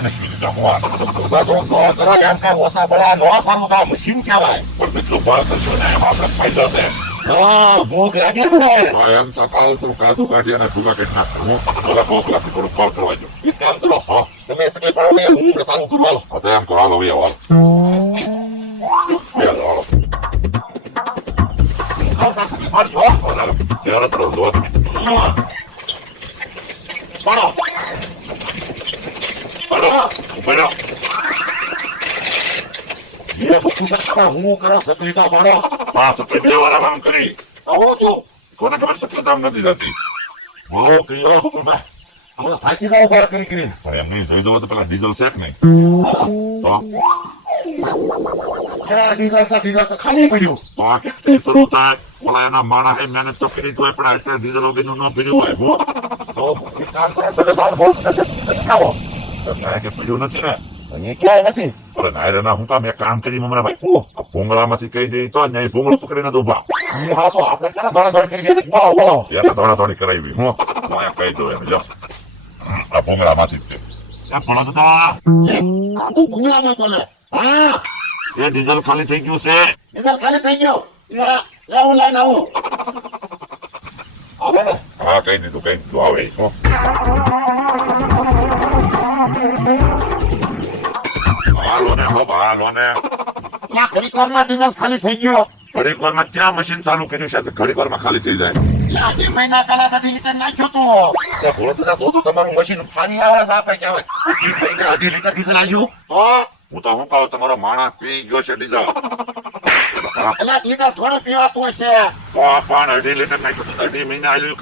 નથી દીધા હું બધું તો કરો એમ કઈ ઓછા બળા નો સારું તો મશીન કહેવાય પણ તેટલું ભાર કરશો ને એમાં આપણે ફાયદો છે હા ભૂખ લાગે ને એમ તો પાલ તો કાઢું કાઢી અને ભૂખા કરી નાખું ભૂખ લાગી થોડું કોલ કરવા જો એક કામ કરો હા તમે સકલે પડો ને હું સારું કરવા લો તો એમ કરો હાલો હાલો Ahora te lo doy. ¡Para! ¡Para! Mira, tú sabes હું કરો સકલીતા મારો હા સકલીતા વાળા કામ કરી આવો છો કોને ખબર સકલીતા નથી જતી બોલો કયો હવે થાકી જાવ બહાર કરી એમ નહીં જોઈ દો તો પેલા ડીઝલ શેક નહીં તો ડીઝલ ખાલી પડ્યું તો આ ક્યાંથી શરૂ થાય ઓલા એના માણા એ મહેનત તો કરી તોય પણ આટલા ડીઝલ વગરનું ન ભર્યું હોય તો કામ કરે તો સારું બહુ આવો કે પડ્યું નથી ને અહીંયા ક્યાંય નથી અરે નાયરના હું કામ એક કામ કરી મમરા ભાઈ ભૂંગળામાંથી કહી દઈ તો અહીંયા ભૂંગળો પકડીને તો ઉભા હા તો આપણે ક્યાં દોડાદોડી કરી બોલો યાર દોડાદોડી કરાવી હું કહી દઉં એમ જો આ ભૂંગળામાંથી જ પણ હતા ભૂંગળામાં બોલે હા એ ડીઝલ ખાલી થઈ ગયું છે ડીઝલ ખાલી થઈ ગયું હું લઈને આવું હા કહી દીધું આવે હાલો ને ઘડીક વારમાં ડીઝલ ખાલી થઈ ગયો ઘડીક વારમાં ક્યાં મશીન ચાલુ કર્યું છે ઘડીક વારમાં ખાલી થઈ જાય 2 મહિના પહેલા તો ડીઝલ નાખ્યો તો તમારું મશીન પાણી આવે આપે કે આવે 2 લીટર ડીઝલ આવ્યું હું તો હું કહું તમારો માણસ પી ગયો છે ડીઝલ એટલે ડીઝલ થોડું પીવાતું હશે પણ 2.5 લીટર નાખ્યું 2 મહિના આવ્યું